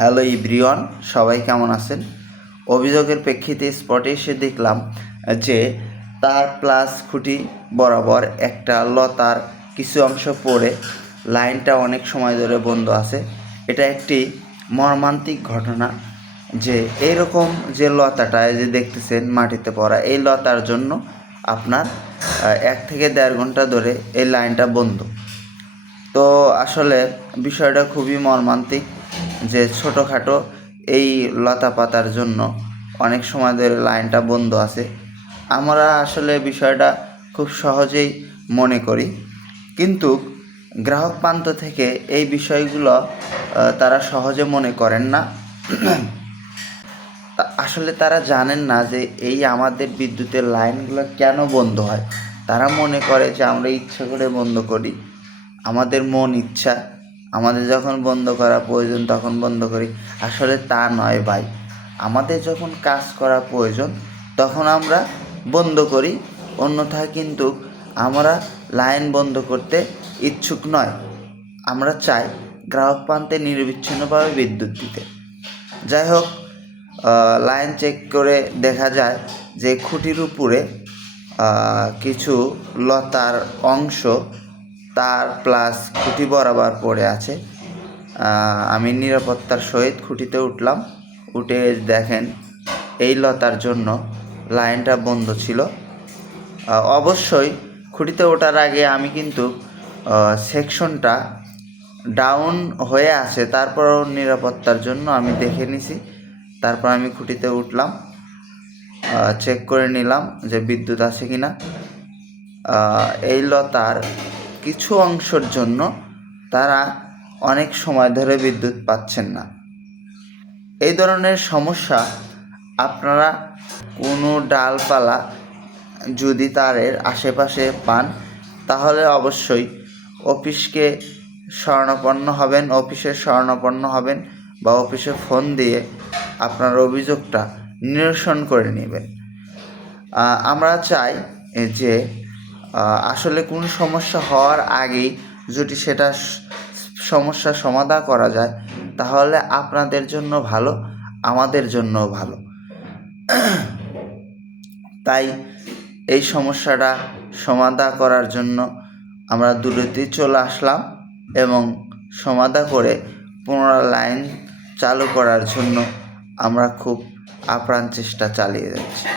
Hello ইব্রিয়ন, সবাই কেমন আছেন? অভিযোগের প্রেক্ষিতে স্পটে এসে দেখলাম যে তার প্লাস খুঁটি বরাবর একটা লতার কিছু অংশ পড়ে। লাইনটা অনেক সময় ধরে বন্ধ আছে। এটা একটি মর্মান্তিক ঘটনা যে এইরকম যে লতাটা যে দেখতেছেন মাটিতে পড়া, এই লতার জন্য আপনার এক থেকে দেড় ঘণ্টা ধরে এই লাইনটা বন্ধ। তো আসলে বিষয়টা খুবই মর্মান্তিক। যে ছোটোখাটো এই লতা পাতার জন্য অনেক সময় ধরে লাইনটা বন্ধ আছে। আমরা আসলে বিষয়টা খুব সহজেই মনে করি। কিন্তু গ্রাহক প্রান্ত থেকে এই বিষয়গুলো তারা সহজে মনে করেন না। আসলে তারা জানেন না যে এই আমাদের বিদ্যুতের লাইনগুলো কেন বন্ধ হয়। তারা মনে করে যে আমরা ইচ্ছা করে বন্ধ করি। আমাদের মন ইচ্ছা। আমাদের যখন বন্ধ করা প্রয়োজন, তখন বন্ধ করি। আসলে তা নয় ভাই। আমাদের যখন কাজ করা প্রয়োজন, তখন আমরা বন্ধ করি। অন্যথায় কিন্তু আমরা লাইন বন্ধ করতে ইচ্ছুক নয়। আমরা চাই গ্রাহক প্রান্তে নিরবিচ্ছিন্নভাবে বিদ্যুৎ দিতে। যাই হোক লাইন চেক করে দেখা যায় যে খুঁটির উপরে কিছু লতার অংশ তার প্লাস খুঁটি বরাবর পড়ে আছে। আমি নিরাপত্তার সহিত খুঁটিতে উঠলাম। উঠে দেখেন এই লতার জন্য লাইনটা বন্ধ ছিল। অবশ্যই খুঁটিতে ওঠার আগে আমি কিন্তু সেকশনটা ডাউন হয়ে আছে। তারপরও নিরাপত্তার জন্য আমি দেখে নিছি। তারপর আমি খুঁটিতে উঠলাম। চেক করে নিলাম যে বিদ্যুৎ আছে কি না এই লতার কিছু অংশের জন্য তারা অনেক সময় ধরে বিদ্যুৎ পাচ্ছেন না। এই ধরনের সমস্যা আপনারা কোনো ডালপালা যদি তারের আশেপাশে পান, তাহলে অবশ্যই অফিসকে স্বর্ণপন্ন হবেন অফিসের স্বর্ণপন্ন হবেন বা অফিসে ফোন দিয়ে আপনার অভিযোগটা নিরসন করে নেবেন। আমরা চাই যে আসলে কোনো সমস্যা হওয়ার আগেই যদি সেটা স- সমস্যার সমাধান করা যায়, তাহলে আপনাদের জন্য ভালো, আমাদের জন্যও ভালো। তাই এই সমস্যাটা সমাধা করার জন্য আমরা দূরতেই চলে আসলাম এবং সমাধা করে পুনরায় লাইন চালু করার জন্য আমরা খুব আপ্রাণ চেষ্টা চালিয়ে যাচ্ছি।